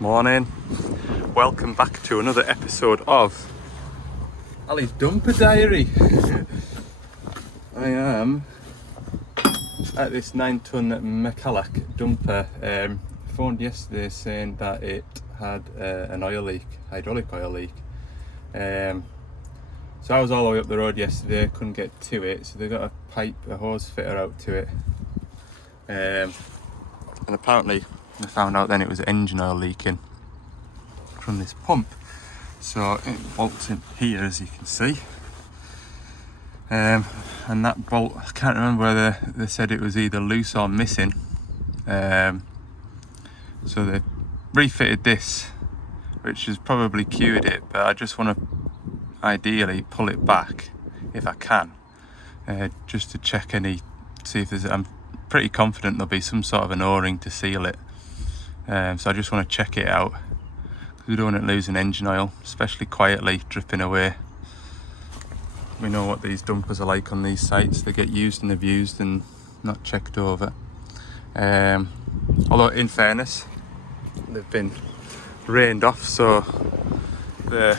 Morning. Welcome back to another episode of Ali's Dumper Diary. I am at this 9-ton Macalak dumper. Phoned yesterday saying that it had an oil leak, hydraulic oil leak. So I was all the way up the road yesterday, couldn't get to it, so they got a hose fitter out to it. And apparently I found out then it was engine oil leaking from this pump. So it bolts in here, as you can see. And that bolt, I can't remember whether they said it was either loose or missing. So they refitted this, which has probably cured it, but I just want to ideally pull it back if I can, just to check see if there's, I'm pretty confident there'll be some sort of an O-ring to seal it. So I just want to check it out, because we don't want it losing engine oil, especially quietly dripping away. We know what these dumpers are like on these sites. They get used and abused and not checked over. Although in fairness, they've been rained off, so they've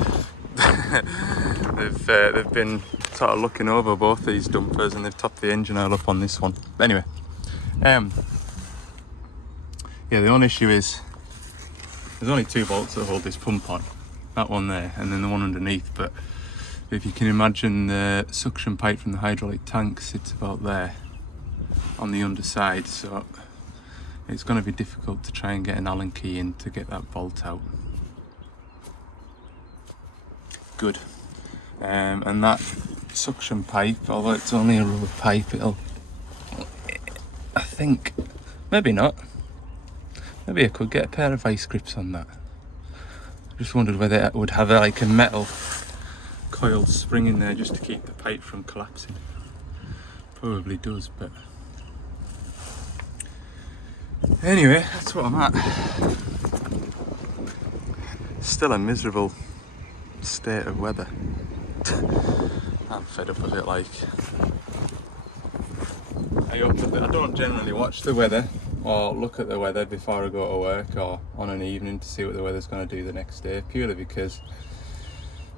been sort of looking over both these dumpers, and they've topped the engine oil up on this one. But anyway, yeah, the only issue is there's only two bolts that hold this pump on, that one there and then the one underneath. But if you can imagine, the suction pipe from the hydraulic tank sits about there on the underside, so it's going to be difficult to try and get an Allen key in to get that bolt out. Good. And that suction pipe, although it's only a rubber pipe, I think, maybe not. Maybe I could get a pair of vice grips on that. Just wondered whether it would have like a metal coiled spring in there just to keep the pipe from collapsing. Probably does, but anyway, that's what I'm at. Still a miserable state of weather. I'm fed up of it. Like, I don't generally watch the weather or look at the weather before I go to work or on an evening to see what the weather's going to do the next day, purely because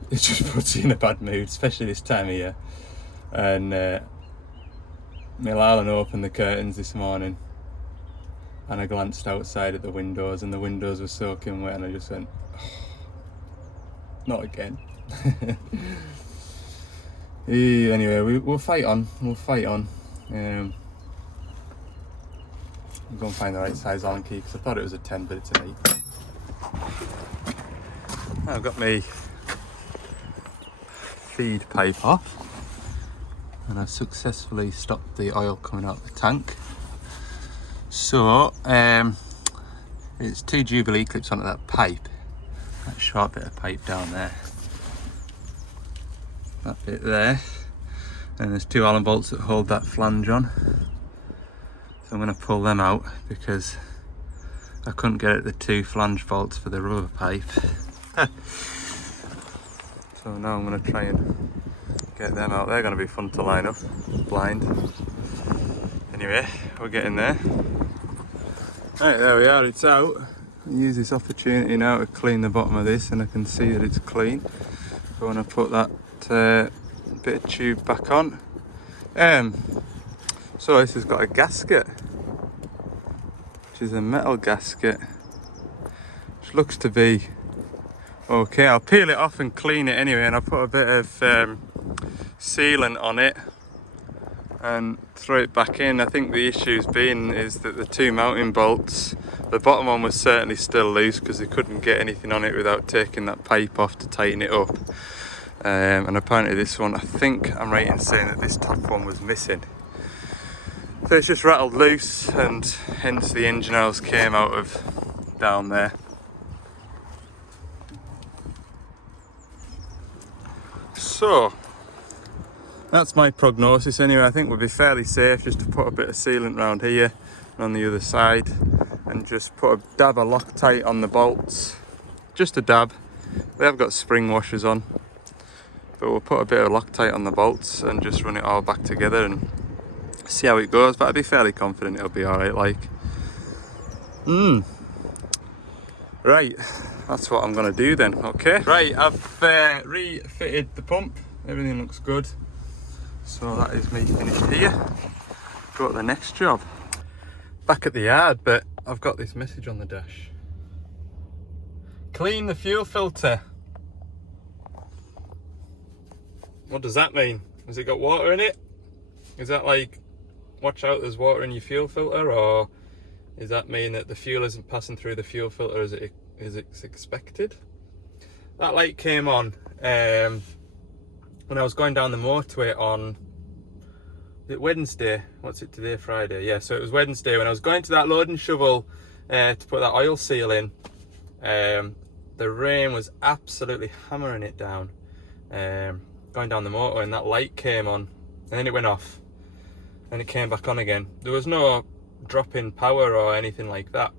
it just puts you in a bad mood, especially this time of year. And Milan opened the curtains this morning and I glanced outside at the windows, and the windows were soaking wet, and I just went, oh, not again. Anyway, we'll fight on. I'm going to find the right size Allen key, because I thought it was a 10, but it's an 8. I've got my feed pipe off, and I've successfully stopped the oil coming out of the tank. So it's 2 Jubilee clips onto that pipe, that short bit of pipe down there, that bit there, and there's 2 Allen bolts that hold that flange on. So I'm going to pull them out because I couldn't get at the 2 flange bolts for the rubber pipe. So now I'm going to try and get them out. They're going to be fun to line up blind. Anyway, we're getting there. Right, there we are, it's out. I use this opportunity now to clean the bottom of this, and I can see that it's clean. So I want to put that bit of tube back on. So this has got a gasket, which is a metal gasket, which looks to be okay. I'll peel it off and clean it anyway, and I'll put a bit of sealant on it and throw it back in. I think the issue's been is that the 2 mounting bolts, the bottom one was certainly still loose because they couldn't get anything on it without taking that pipe off to tighten it up. And apparently this one, I think I'm right in saying that this top one was missing. So it's just rattled loose, and hence the engine oils came out of down there. So that's my prognosis anyway. I think we'll be fairly safe just to put a bit of sealant around here and on the other side, and just put a dab of Loctite on the bolts, just a dab. They have got spring washers on, but we'll put a bit of Loctite on the bolts and just run it all back together and see how it goes. But I'd be fairly confident it'll be alright. Like, Right, that's what I'm gonna do then, okay? Right, I've refitted the pump, everything looks good. So that is me finished here. Go to the next job. Back at the yard, but I've got this message on the dash. Clean the fuel filter. What does that mean? Has it got water in it? Is that like, watch out, there's water in your fuel filter? Or does that mean that the fuel isn't passing through the fuel filter as it's expected? That light came on when I was going down the motorway on, is it Wednesday? What's it today? Friday. Yeah, so it was Wednesday when I was going to that loading shovel to put that oil seal in. The rain was absolutely hammering it down. Going down the motorway, and that light came on, and then it went off, and it came back on again. There was no drop in power or anything like that.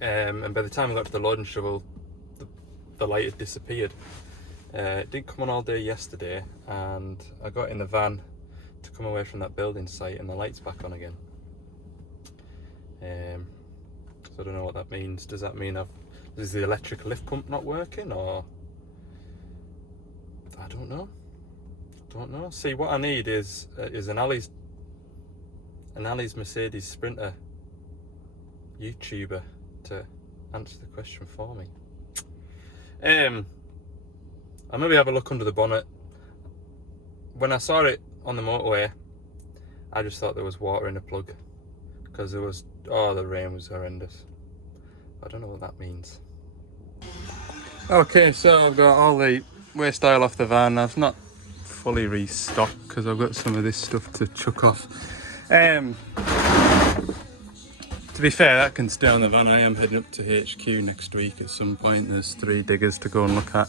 And by the time I got to the loading shovel, the light had disappeared. It didn't come on all day yesterday, and I got in the van to come away from that building site, and the light's back on again. So I don't know what that means. Does that mean is the electric lift pump not working, or I don't know. See, what I need is an Ali's Mercedes Sprinter YouTuber to answer the question for me. I'll maybe have a look under the bonnet. When I saw it on the motorway, I just thought there was water in the plug, because the rain was horrendous. I don't know what that means. Okay, so I've got all the waste oil off the van. I've not fully restocked because I've got some of this stuff to chuck off. To be fair, that can stay on the van. I am heading up to HQ next week at some point. There's 3 diggers to go and look at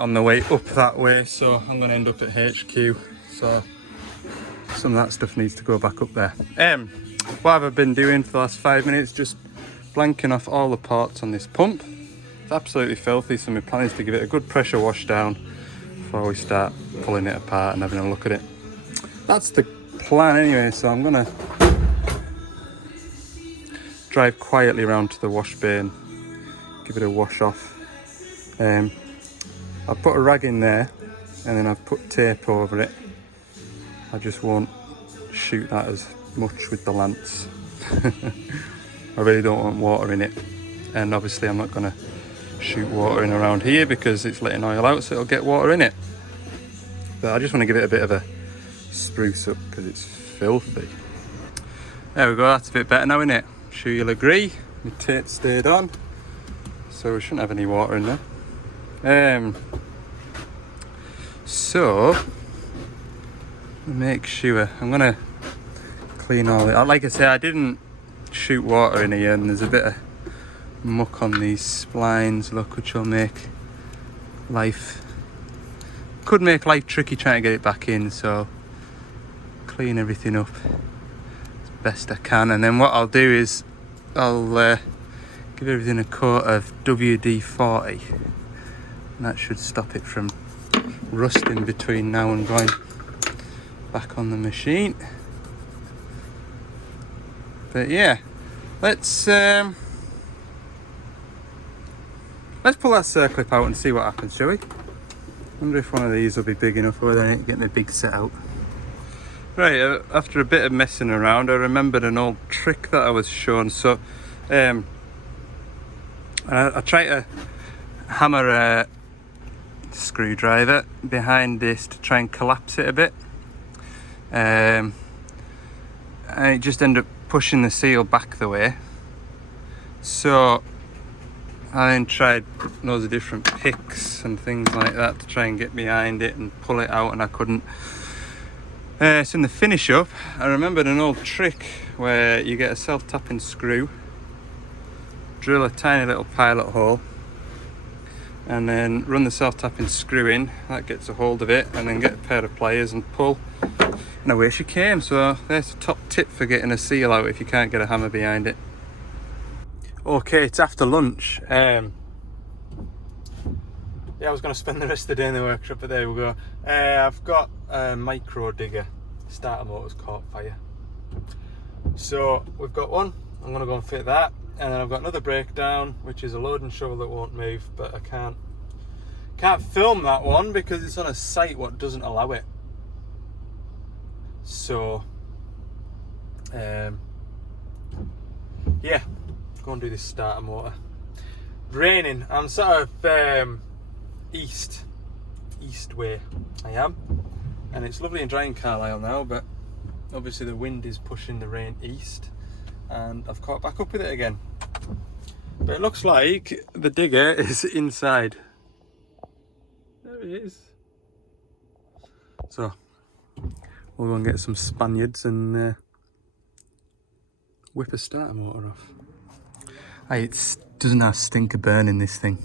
on the way up that way, so I'm going to end up at HQ. So some of that stuff needs to go back up there. What have I been doing for the last 5 minutes? Just blanking off all the parts on this pump. It's absolutely filthy, so my plan is to give it a good pressure wash down before we start pulling it apart and having a look at it. That's the plan anyway, so I'm gonna drive quietly around to the wash bay and give it a wash off. I've put a rag in there, and then I've put tape over it. I just won't shoot that as much with the lance. I really don't want water in it, and obviously I'm not going to shoot water in around here because it's letting oil out, so it'll get water in it. But I just want to give it a bit of a spruce up because it's filthy. There we go, that's a bit better now, isn't it? I'm sure you'll agree. My tape stayed on, so we shouldn't have any water in there. So make sure I'm gonna clean all it. Like I say, I didn't shoot water in here, and there's a bit of muck on these splines, look, which will could make life tricky trying to get it back in, so clean everything up as best I can. And then what I'll do is I'll give everything a coat of WD-40, and that should stop it from rusting between now and going back on the machine. But yeah, let's pull that circlip out and see what happens, shall we? Wonder if one of these will be big enough, or whether I need to get my big set out. Right, after a bit of messing around, I remembered an old trick that I was shown. So I tried to hammer a screwdriver behind this to try and collapse it a bit, and it just ended up pushing the seal back the way. So I then tried loads of different picks and things like that to try and get behind it and pull it out, and I couldn't. So in the finish up, I remembered an old trick where you get a self-tapping screw, drill a tiny little pilot hole, and then run the self-tapping screw in. That gets a hold of it, and then get a pair of pliers and pull, and away she came. So there's a top tip for getting a seal out if you can't get a hammer behind it. Okay, it's after lunch. Yeah, I was going to spend the rest of the day in the workshop, but there we go. I've got a micro digger. Starter motor's caught fire. So we've got one. I'm going to go and fit that. And then I've got another breakdown, which is a loading shovel that won't move, but I can't film that one because it's on a site what doesn't allow it. So yeah, go and do this starter motor. Raining. I'm sort of east way I am, and it's lovely and dry in Carlisle now, but obviously the wind is pushing the rain east, and I've caught back up with it again. But it looks like the digger is inside. There it is. So we'll go and get some Spaniards and whip a starter motor off. Hey, it doesn't have stinker burn in this thing.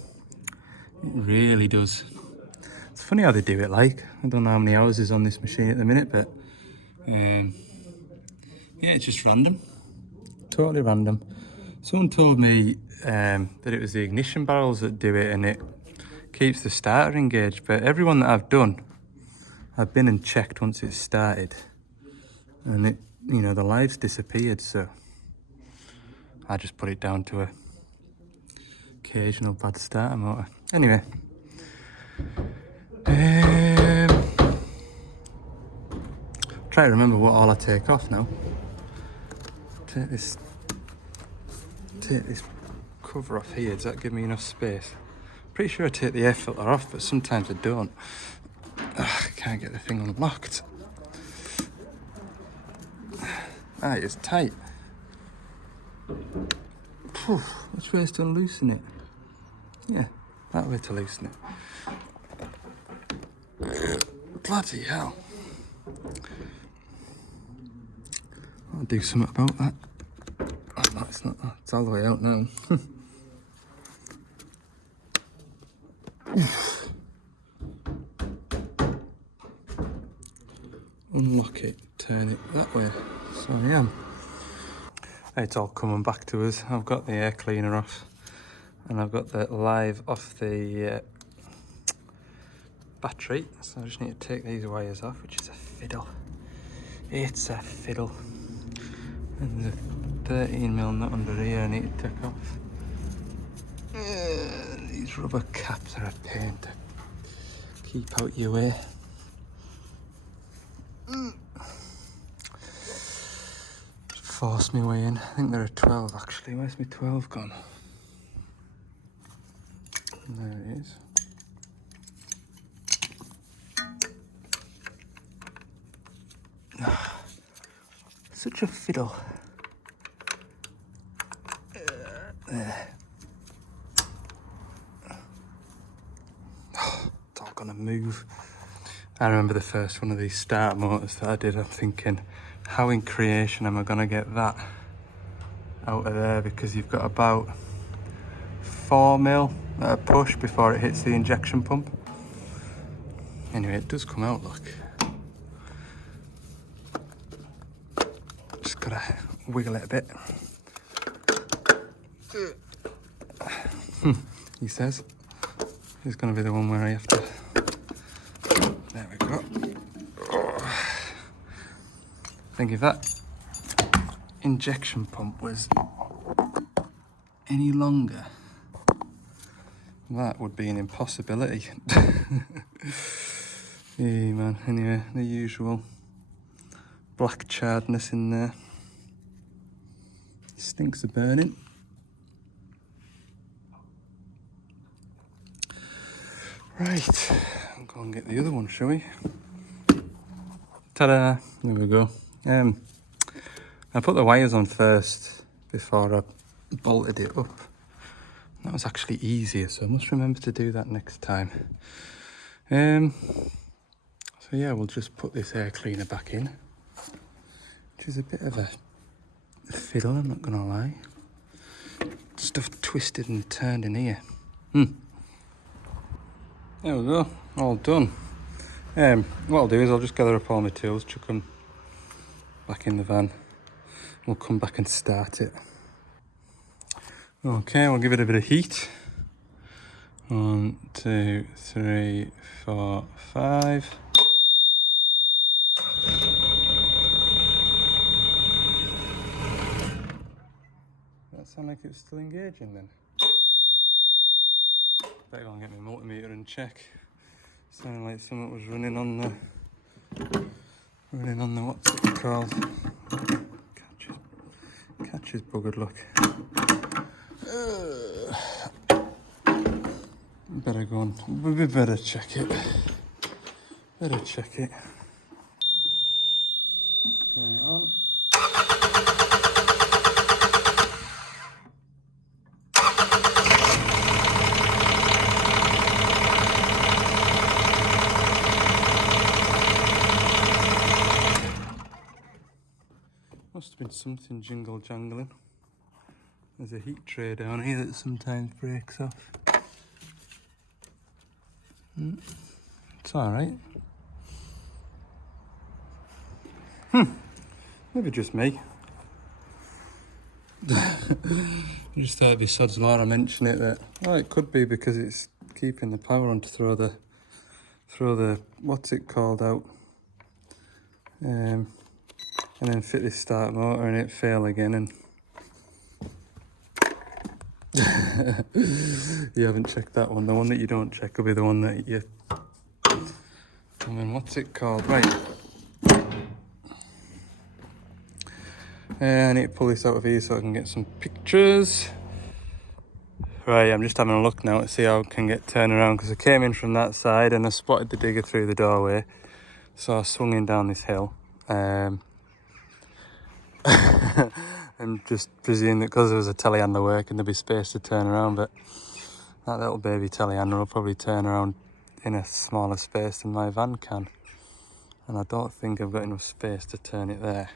It really does. It's funny how they do it, like. I don't know how many hours is on this machine at the minute, but yeah, it's just random. Totally random. Someone told me that it was the ignition barrels that do it and it keeps the starter engaged, but everyone that I've done, I've been and checked once it's started and it, you know, the live's disappeared, so I just put it down to a occasional bad starter motor. Anyway, try to remember what all I take off now. Take this cover off here. Does that give me enough space? Pretty sure I take the air filter off, but sometimes I don't. Ugh, I can't get the thing unlocked. Ah, it's tight. Phew, which way is to loosen it? Yeah, that way to loosen it. Bloody hell. I'll do something about that. Oh, no, it's not that. It's all the way out now. Unlock it, turn it that way. So I am. It's all coming back to us. I've got the air cleaner off and I've got the live off the battery. So I just need to take these wires off, which is a fiddle. It's a fiddle. And there's a 13mm nut under here I need to take off. These rubber caps are a pain to keep out your way. Force me way in. I think there are 12 actually. Where's my 12 gone? There it is. Such a fiddle. There. It's all gonna move. I remember the first one of these starter motors that I did. I'm thinking, how in creation am I gonna get that out of there? Because you've got about 4mm at a push before it hits the injection pump. Anyway, it does come out, look. Just gotta wiggle it a bit. He says. He's gonna be the one where I have to. There we go. Oh. I think if that injection pump was any longer, that would be an impossibility. Yeah, man. Anyway, the usual black charredness in there. Stinks of burning. Right, I'll go and get the other one, shall we? Ta-da! There we go. I put the wires on first before I bolted it up. That was actually easier, so I must remember to do that next time. So yeah, we'll just put this air cleaner back in, which is a bit of a fiddle, I'm not gonna lie. Stuff twisted and turned in here. There we go, all done. What I'll do is I'll just gather up all my tools, chuck them back in the van. We'll come back and start it. Okay, we'll give it a bit of heat. 1, 2, 3, 4, 5. That sound like it was still engaging then. Better go and get my multimeter and check. Sounded like something was running on the what's it called? Catches buggered, look. Better go on. We better check it. Better check it. Turn it on. Must have been something jingle jangling. There's a heat tray down here that sometimes breaks off. It's alright. Maybe just me. I just thought it'd be sod's law to mention it that, oh, it could be because it's keeping the power on to throw the what's it called out. And then fit this start motor and it fail again and you haven't checked that one. The one that you don't check will be the one that you... And then what's it called? Right. I need to pull this out of here so I can get some pictures. Right, I'm just having a look now to see how I can get turned around because I came in from that side and I spotted the digger through the doorway. So I swung in down this hill. And just presumed that because there was a telehandler working there'd be space to turn around, but that little baby telehandler will probably turn around in a smaller space than my van can. And I don't think I've got enough space to turn it there.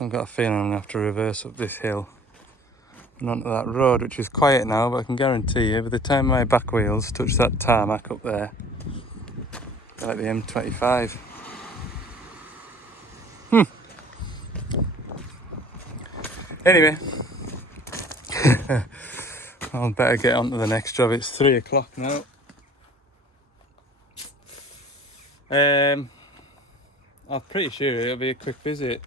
I've got a feeling I'm going to have to reverse up this hill and onto that road, which is quiet now, but I can guarantee you, by the time my back wheels touch that tarmac up there, they're like the M25. Anyway, I'll better get on to the next job. It's 3 o'clock now. I'm pretty sure it'll be a quick visit.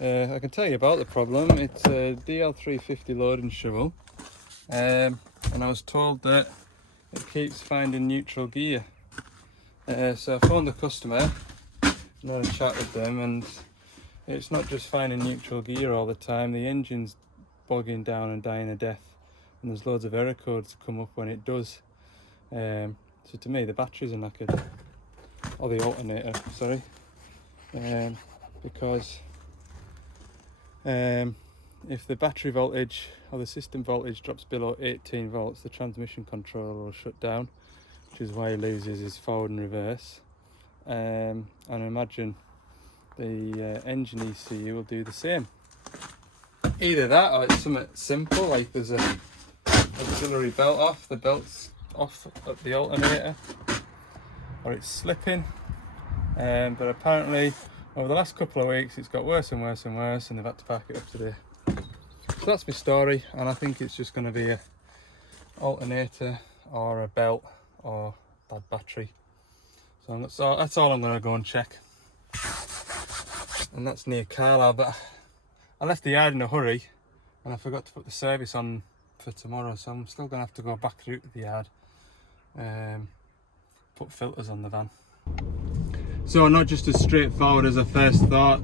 I can tell you about the problem. It's a DL350 loading shovel, and I was told that it keeps finding neutral gear. So I phoned the customer and had a chat with them, and it's not just finding neutral gear all the time. The engine's bogging down and dying a death, and there's loads of error codes come up when it does. So to me, the batteries are knackered, or the alternator, sorry, because if the battery voltage or the system voltage drops below 18 volts, the transmission controller will shut down, which is why he loses his forward and reverse. And I imagine the engine ECU will do the same. Either that or it's something simple, like there's a auxiliary belt off, the belt's off at the alternator, or it's slipping. But apparently over the last couple of weeks it's got worse and worse and worse, and they've had to park it up today. So that's my story, and I think it's just going to be a alternator or a belt or bad battery. So that's all I'm going to go and check. And that's near Carlisle, but I left the yard in a hurry and I forgot to put the service on for tomorrow, so I'm still going to have to go back through to the yard, put filters on the van. So not just as straightforward as I first thought.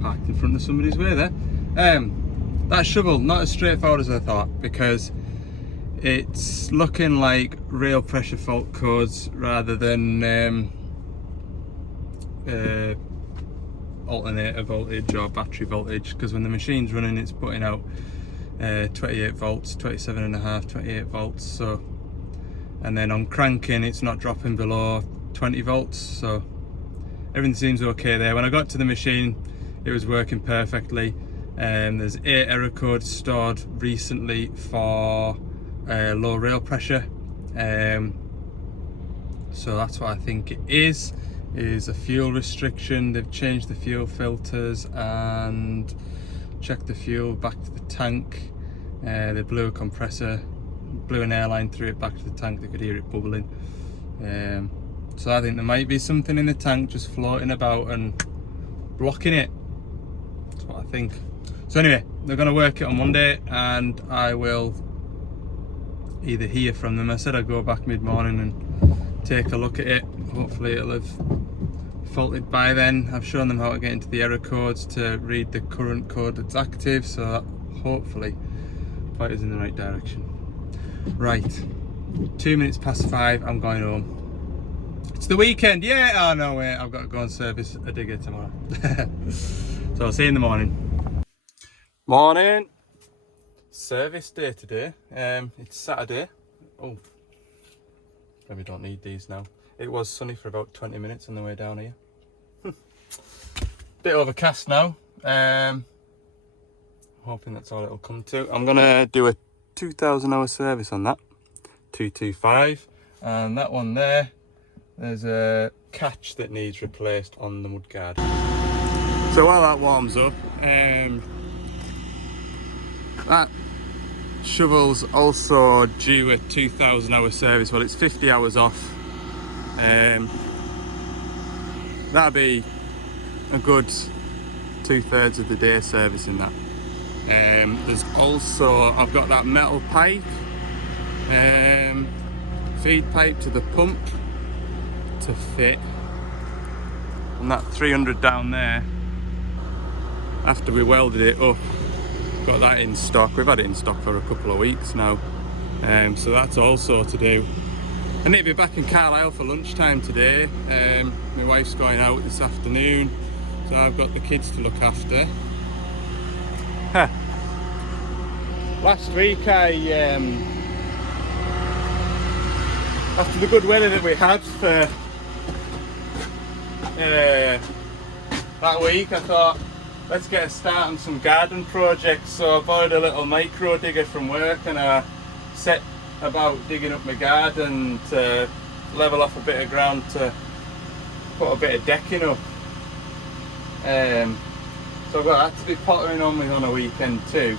Parked in front of somebody's way there. That shovel, not as straightforward as I thought, because it's looking like rail pressure fault codes rather than alternator voltage or battery voltage, because when the machine's running it's putting out 28 volts, 27.5, 28 volts, so, and then on cranking it's not dropping below 20 volts, so everything seems okay there. When I got to the machine it was working perfectly. There's 8 error codes stored recently for low rail pressure, so that's what I think it is a fuel restriction. They've changed the fuel filters and checked the fuel back to the tank. They blew a compressor, blew an airline through it back to the tank. They could hear it bubbling. So I think there might be something in the tank just floating about and blocking it. That's what I think. So anyway, they're going to work it on Monday, and I will either hear from them. I said I'd go back mid-morning and take a look at it. Hopefully it'll have faulted by then. I've shown them how to get into the error codes to read the current code that's active, so that hopefully point us in the right direction. Right, 2 minutes past 5, I'm going home. It's the weekend, yeah! Oh no, wait, I've got to go and service a digger tomorrow. So I'll see you in the morning. Morning! Service day today. It's Saturday. Oh, maybe don't need these now. It was sunny for about 20 minutes on the way down here. Bit overcast now. Hoping that's all it'll come to. I'm gonna do a 2,000 hour service on that. 225. And that one there's a catch that needs replaced on the mudguard. So while that warms up, that shovel's also due a 2,000 hour service. Well, it's 50 hours off. That'll be a good 2/3 of the day servicing that. There's also, I've got that metal pipe, feed pipe to the pump to fit, and that 300 down there, after we welded it up, got that in stock. We've had it in stock for a couple of weeks now, so that's also to do. I need to be back in Carlisle for lunchtime today. My wife's going out this afternoon, so I've got the kids to look after. Huh. Last week after the good weather that we had for that week, I thought, let's get a start on some garden projects. So I borrowed a little micro digger from work, and I set about digging up my garden to level off a bit of ground to put a bit of decking up. So I've got that to be pottering on with on a weekend too.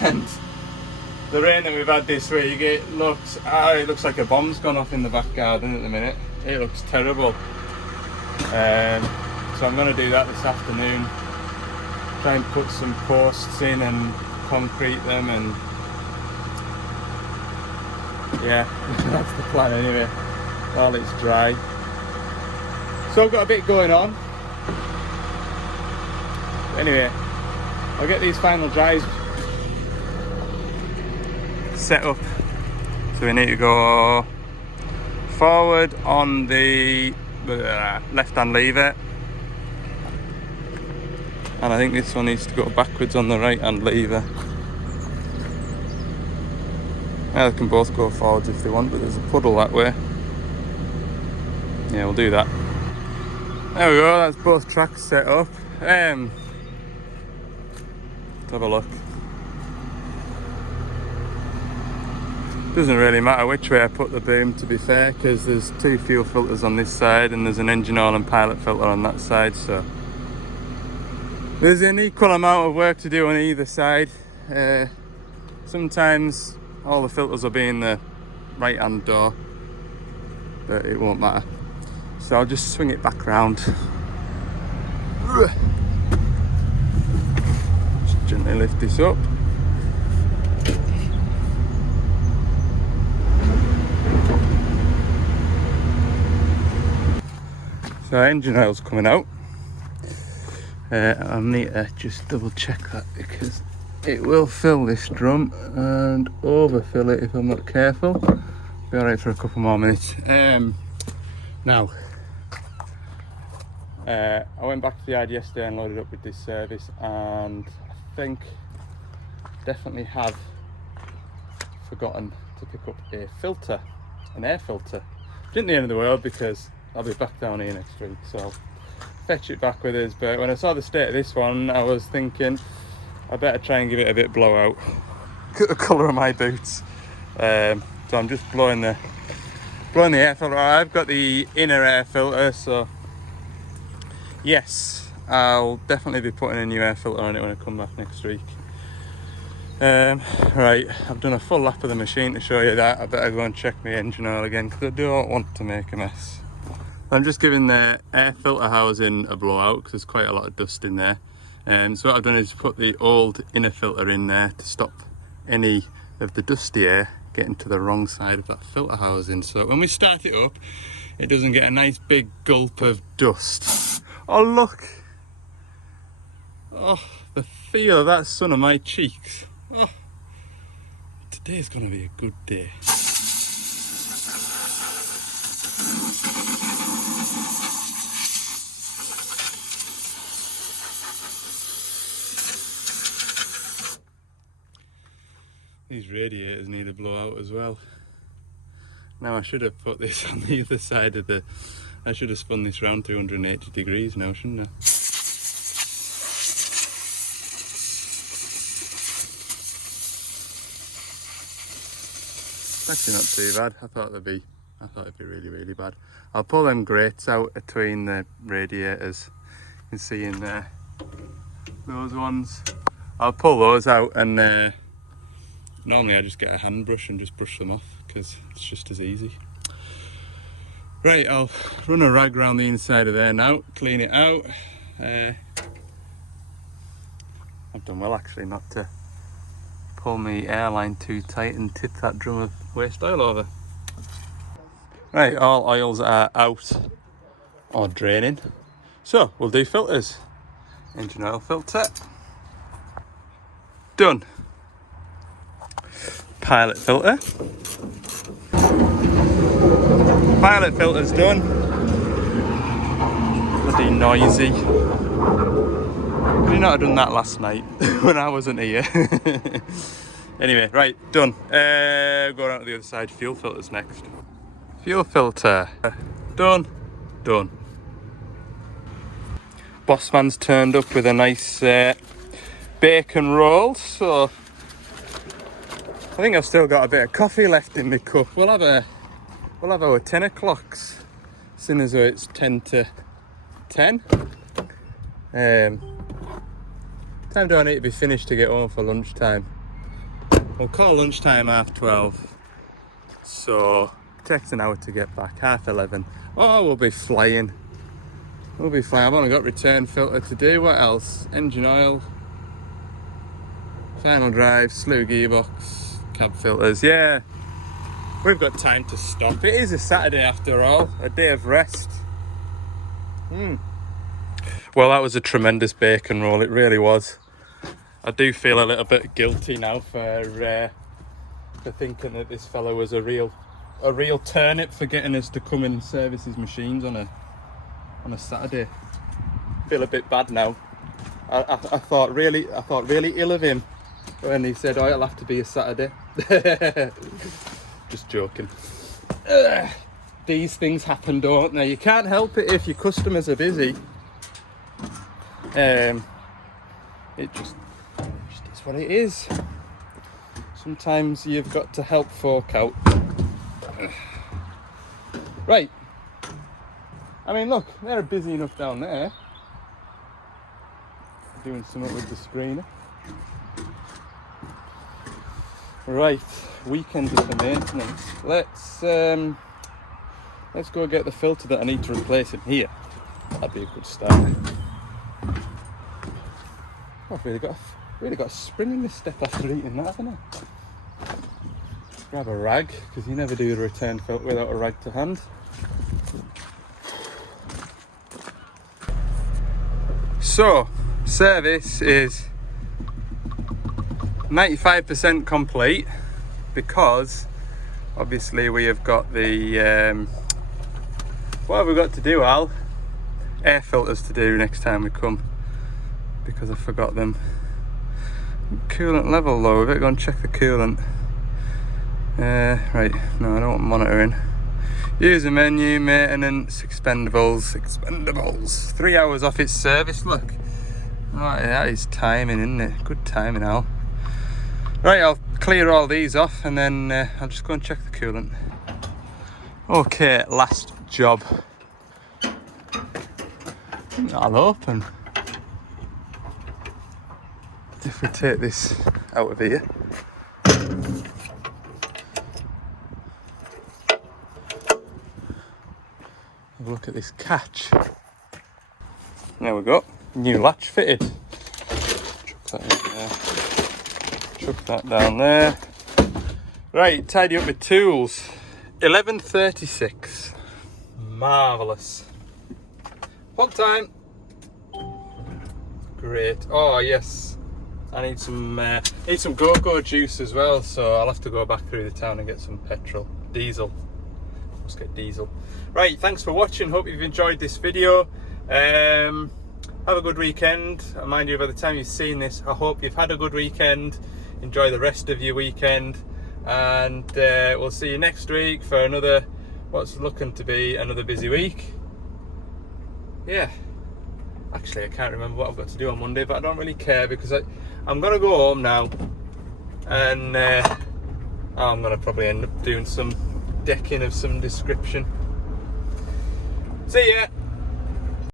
And the rain that we've had this week, it looks like a bomb's gone off in the back garden at the minute. It looks terrible. So I'm going to do that this afternoon. Try and put some posts in and concrete them, and yeah, that's the plan anyway, while it's dry. So I've got a bit going on. Anyway, I'll get these final drives set up. So we need to go forward on the left-hand lever, and I think this one needs to go backwards on the right-hand lever. Yeah, they can both go forwards if they want, but there's a puddle that way. Yeah, we'll do that. There we go, that's both tracks set up. Let's have a look. Doesn't really matter which way I put the boom, to be fair, because there's 2 fuel filters on this side and there's an engine oil and pilot filter on that side, so there's an equal amount of work to do on either side. Sometimes all the filters will be in the right hand door, but it won't matter. So I'll just swing it back round. Just gently lift this up. So engine oil's coming out. I'll need to just double check that, because it will fill this drum and overfill it if I'm not careful. Be alright for a couple more minutes. Now, I went back to the yard yesterday and loaded up with this service, and I think definitely have forgotten to pick up a filter, an air filter. Which isn't the end of the world, because I'll be back down here next week, so I'll fetch it back with us. But when I saw the state of this one, I was thinking I better try and give it a bit blowout. Look at the colour of my boots. So I'm just blowing the air filter. I've got the inner air filter, so yes, I'll definitely be putting a new air filter on it when I come back next week. Right, I've done a full lap of the machine to show you that. I better go and check my engine oil again, because I don't want to make a mess. I'm just giving the air filter housing a blowout, because there's quite a lot of dust in there. So what I've done is put the old inner filter in there to stop any of the dusty air getting to the wrong side of that filter housing. So when we start it up, it doesn't get a nice big gulp of dust. Oh look! Oh, the feel of that sun on my cheeks. Oh, today's gonna be a good day. These radiators need a blowout as well. Now I should have put this on the other side of the... I should have spun this round 380 degrees now, shouldn't I? It's actually not too bad. I thought it'd be really, really bad. I'll pull them grates out between the radiators. You can see in there, those ones. I'll pull those out and normally I just get a hand brush and just brush them off because it's just as easy. Right, I'll run a rag around the inside of there now, clean it out. I've done well actually not to pull my airline too tight and tip that drum of waste oil over. Right, all oils are out or draining. So we'll do filters. Engine oil filter. Done. Pilot filter. Pilot filter's done. Bloody noisy. Could you not have done that last night when I wasn't here? Anyway, right, done. Go around to the other side. Fuel filters next. Fuel filter. Done. Done. Bossman's turned up with a nice bacon roll, so I think I've still got a bit of coffee left in my cup. We'll have our 10 o'clocks, seeing as though it's 10 to 10. Time do I need to be finished to get home for lunchtime? We'll call lunchtime 12:30. So it takes an hour to get back, 11:30. Oh, we'll be flying. We'll be flying. I've only got return filter to do. What else? Engine oil, final drive, slew gearbox, cab filters. Yeah, we've got time to stop. It is a Saturday after all, a day of rest. Well, that was a tremendous bacon roll. It really was. I do feel a little bit guilty now for thinking that this fellow was a real turnip for getting us to come and service his machines on a Saturday. Feel a bit bad now. I thought really ill of him when he said, "Oh, it'll have to be a Saturday." Just joking. These things happen, don't they? You can't help it if your customers are busy. It just is what it is. Sometimes you've got to help folk out. Right. I mean, look, they're busy enough down there. Doing something with the screener. Right, weekend is for maintenance. Let's go get the filter that I need to replace in here. That'd be a good start. Oh, I've really got a spring in this step after eating that, haven't I? Grab a rag, because you never do the return filter without a rag to hand. So, service is 95% complete because obviously we have got the what have we got to do, Al? Air filters to do next time we come because I forgot them. Coolant level low, we better go and check the coolant. Right, no, I don't want monitoring. User menu, maintenance, expendables. 3 hours off its service, look. Right, that is timing, isn't it? Good timing, Al. Right, I'll clear all these off and then I'll just go and check the coolant. Okay, last job. I think that'll open. If we take this out of here. Have a look at this catch. There we go, new latch fitted. Put that in there. Chuck that down there. Right, tidy up my tools. 11:36. Marvellous. Pop time. Great. Oh yes. I need some go-go juice as well, so I'll have to go back through the town and get some petrol. Diesel. Let's get diesel. Right, thanks for watching. Hope you've enjoyed this video. Have a good weekend. Mind you, by the time you've seen this, I hope you've had a good weekend. Enjoy the rest of your weekend, and we'll see you next week for another, what's looking to be another busy week. Yeah, actually I can't remember what I've got to do on Monday, but I don't really care because I'm gonna go home now, and I'm gonna probably end up doing some decking of some description. See ya.